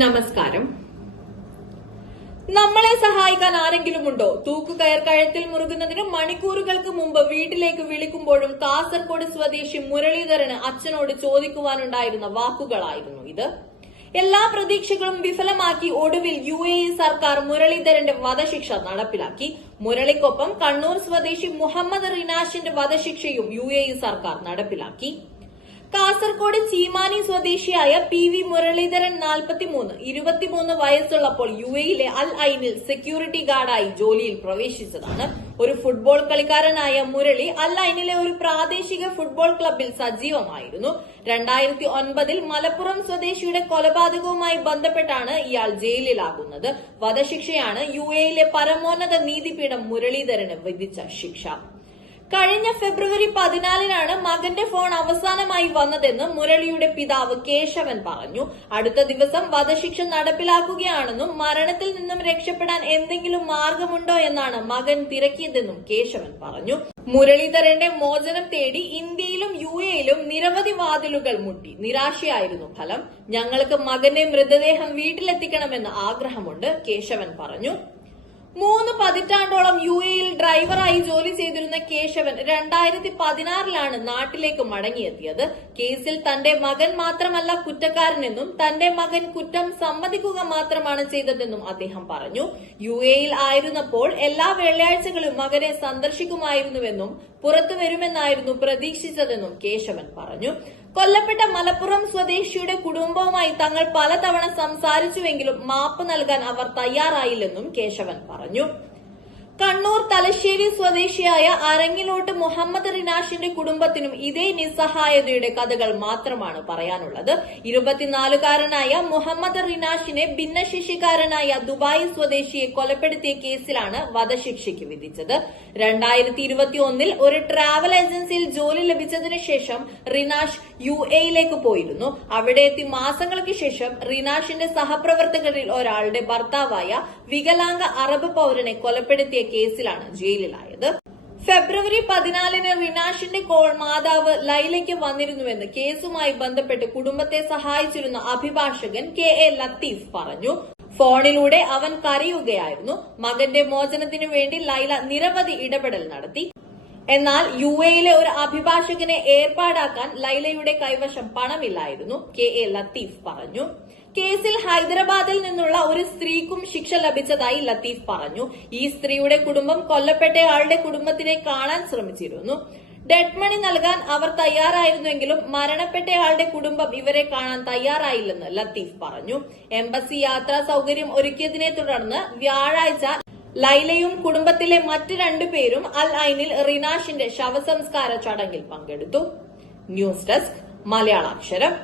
നമസ്കാരം. നമ്മളെ സഹായിക്കാൻ ആരെങ്കിലും ഉണ്ടോ? തൂക്കുകയർ കഴുത്തിൽ മുറുകുന്നതിന് മണിക്കൂറുകൾക്ക് മുമ്പ് വീട്ടിലേക്ക് വിളിക്കുമ്പോഴും കാസർഗോഡ് സ്വദേശി മുരളീധരന് അച്ഛനോട് ചോദിക്കുവാനുണ്ടായിരുന്ന വാക്കുകളായിരുന്നു ഇത്. എല്ലാ പ്രതീക്ഷകളും വിഫലമാക്കി ഒടുവിൽ യു എ ഇ സർക്കാർ മുരളീധരന്റെ വധശിക്ഷ നടപ്പിലാക്കി. മുരളിക്കൊപ്പം കണ്ണൂർ സ്വദേശി മുഹമ്മദ് റിനാഷിന്റെ വധശിക്ഷയും യു എ ഇ സർക്കാർ നടപ്പിലാക്കി. കാസർഗോഡ് ചീമാനി സ്വദേശിയായ പി വി മുരളീധരൻ നാൽപ്പത്തിമൂന്ന് ഇരുപത്തിമൂന്ന് വയസ്സുള്ളപ്പോൾ യു എയിലെ അൽ ഐനിൽ സെക്യൂരിറ്റി ഗാർഡായി ജോലിയിൽ പ്രവേശിച്ചതാണ്. ഒരു ഫുട്ബോൾ കളിക്കാരനായ മുരളി അൽ ഐനിലെ ഒരു പ്രാദേശിക ഫുട്ബോൾ ക്ലബിൽ സജീവമായിരുന്നു. രണ്ടായിരത്തി ഒൻപതിൽ മലപ്പുറം സ്വദേശിയുടെ കൊലപാതകവുമായി ബന്ധപ്പെട്ടാണ് ഇയാൾ ജയിലിലാകുന്നത്. വധശിക്ഷയാണ് യു എയിലെ പരമോന്നത നീതിപീഠം മുരളീധരന് വിധിച്ച ശിക്ഷ. കഴിഞ്ഞ ഫെബ്രുവരി പതിനാലിനാണ് മകന്റെ ഫോൺ അവസാനമായി വന്നതെന്ന് മുരളിയുടെ പിതാവ് കേശവൻ പറഞ്ഞു. അടുത്ത ദിവസം വധശിക്ഷ നടപ്പിലാക്കുകയാണെന്നും മരണത്തിൽ നിന്നും രക്ഷപ്പെടാൻ എന്തെങ്കിലും മാർഗമുണ്ടോ എന്നാണ് മകൻ തിരക്കിയതെന്നും കേശവൻ പറഞ്ഞു. മുരളീധരന്റെ മോചനം തേടി ഇന്ത്യയിലും യു എയിലും നിരവധി വാതിലുകൾ മുട്ടി. നിരാശയായിരുന്നു ഫലം. ഞങ്ങൾക്ക് മകന്റെ മൃതദേഹം വീട്ടിലെത്തിക്കണമെന്ന് ആഗ്രഹമുണ്ട് കേശവൻ പറഞ്ഞു. മൂന്ന് പതിറ്റാണ്ടോളം യു എയിൽ ഡ്രൈവറായി ജോലി ചെയ്തിരുന്ന കേശവൻ രണ്ടായിരത്തി പതിനാറിലാണ് നാട്ടിലേക്ക് മടങ്ങിയെത്തിയത്. കേസിൽ തന്റെ മകൻ മാത്രമല്ല കുറ്റക്കാരനെന്നും തന്റെ മകൻ കുറ്റം സമ്മതിക്കുക മാത്രമാണ് ചെയ്തതെന്നും അദ്ദേഹം പറഞ്ഞു. യു എയിൽ ആയിരുന്നപ്പോൾ എല്ലാ വെള്ളിയാഴ്ചകളും മകനെ സന്ദർശിക്കുമായിരുന്നുവെന്നും പുറത്തു വരുമെന്നായിരുന്നു പ്രതീക്ഷിച്ചതെന്നും കേശവൻ പറഞ്ഞു. കൊല്ലപ്പെട്ട മലപ്പുറം സ്വദേശിയുടെ കുടുംബവുമായി തങ്ങൾ പലതവണ സംസാരിച്ചുവെങ്കിലും മാപ്പ് നൽകാൻ അവർ തയ്യാറായില്ലെന്നും കേശവൻ പറഞ്ഞു. കണ്ണൂർ തലശ്ശേരി സ്വദേശിയായ അരങ്ങിലോട്ട് മുഹമ്മദ് റിനാഷിന്റെ കുടുംബത്തിനും ഇതേ നിസ്സഹായതയുടെ കഥകൾ മാത്രമാണ് പറയാനുള്ളത്. ഇരുപത്തിനാലുകാരനായ മുഹമ്മദ് റിനാഷിനെ ഭിന്നശേഷിക്കാരനായ ദുബായ് സ്വദേശിയെ കൊലപ്പെടുത്തിയ കേസിലാണ് വധശിക്ഷയ്ക്ക് വിധിച്ചത്. രണ്ടായിരത്തി ഇരുപത്തിയൊന്നിൽ ഒരു ട്രാവൽ ഏജൻസിയിൽ ജോലി ലഭിച്ചതിനു ശേഷം റിനാഷ് യു എയിലേക്ക് പോയിരുന്നു. അവിടെ എത്തി മാസങ്ങൾക്ക് ശേഷം റിനാഷിന്റെ സഹപ്രവർത്തകരിൽ ഒരാളുടെ ഭർത്താവായ വികലാംഗ അറബ് പൌരനെ കൊലപ്പെടുത്തിയ കേസിലാണ് ജയിലിലായത്. ഫെബ്രുവരി പതിനാലിന് റിനാഷിന്റെ കോൾ മാതാവ് ലൈലയ്ക്ക് വന്നിരുന്നുവെന്ന് കേസുമായി ബന്ധപ്പെട്ട് കുടുംബത്തെ സഹായിച്ചിരുന്ന അഭിഭാഷകൻ കെ എ ലത്തീഫ് പറഞ്ഞു. ഫോണിലൂടെ അവൻ കരയുകയായിരുന്നു. മകന്റെ മോചനത്തിനു വേണ്ടി ലൈല നിരവധി ഇടപെടൽ നടത്തി. എന്നാൽ യു എയിലെ ഒരു അഭിഭാഷകനെ ഏർപ്പാടാക്കാൻ ലൈലയുടെ കൈവശം പണമില്ലായിരുന്നു കെ എ ലത്തീഫ് പറഞ്ഞു. കേസിൽ ഹൈദരാബാദിൽ നിന്നുള്ള ഒരു സ്ത്രീക്കും ശിക്ഷ ലഭിച്ചതായി ലത്തീഫ് പറഞ്ഞു. ഈ സ്ത്രീയുടെ കുടുംബം കൊല്ലപ്പെട്ടയാളുടെ കുടുംബത്തിനെ കാണാൻ ശ്രമിച്ചിരുന്നു. ഡെഡ് മണി നൽകാൻ അവർ തയ്യാറായിരുന്നുവെങ്കിലും മരണപ്പെട്ടയാളുടെ കുടുംബം ഇവരെ കാണാൻ തയ്യാറായില്ലെന്ന് ലത്തീഫ് പറഞ്ഞു. എംബസി യാത്രാ സൌകര്യം ഒരുക്കിയതിനെ തുടർന്ന് വ്യാഴാഴ്ച ലൈലയും കുടുംബത്തിലെ മറ്റ് രണ്ടുപേരും അൽ ഐനിൽ റിനാഷിന്റെ ശവസംസ്കാര ചടങ്ങിൽ പങ്കെടുത്തു. News desk മലയാളാക്ഷരം